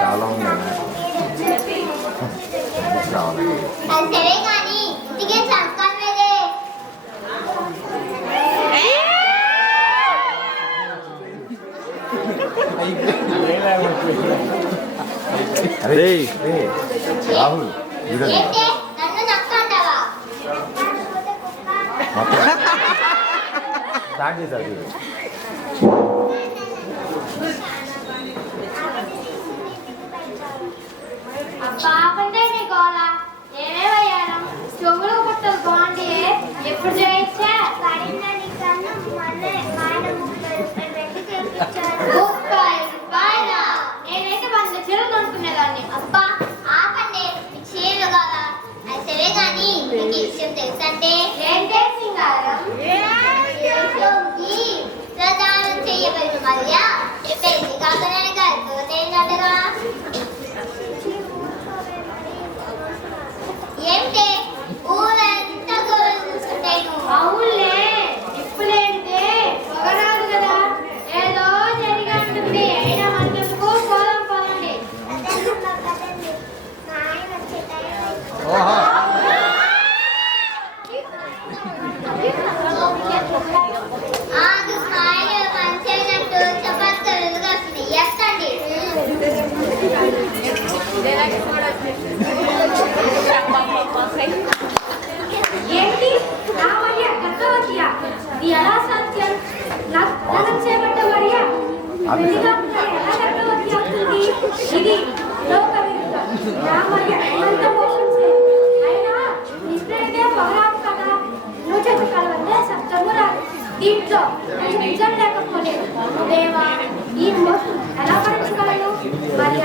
చాలా ఉన్నాయి. అరే రాహుల్ స్టార్ట్ చేశారు. బాగుంటే నీ గోళ ఏమేమయ్యాను చెవులు పుట్టలు బాగుండి ఎప్పుడు చేయొచ్చా నేనైతే 100 చీరలు కొనుక్కునేదాన్ని. అబ్బా ఆపండి చీరలు కదా సరే కానీ మీకు విషయం తెలుసంటే ఏంటే సింగారం ప్రదానం చేయబడిన మధ్య చెప్పేది కాకనే గారిపోతేందటగా ఏంటే ఊరంతా గోలు చూసుకుంటాయి నువ్వు. అవునులే ఇప్పుడేంటే పొగరాదు కదా ఏదో జరిగి ఉంటుంది. అయినా మనకు పోదాం పోదండి. ఆగు స్మైల్ మంచిగానట్టు చపాతీలు వస్తున్నాయి ఎస్తండి. ఏంటి నా మరియ గర్భవతియా? ఇది ఎలా సాధ్యం? నాకు చేపట్ట మరియ ఎలా గర్భవతి అవుతుంది? ఇది లోక విరుద్ధం. నా మరియ ఎంత మోసం అయినా నిజమే పొగరాదు కదా. నువ్వు చెప్పు కలవద్దే సప్తము రాదు. దీంట్లో నిజం లేకపోలేదు. దేవా ఈ మోసం ఎలా భరించగలను? మరియ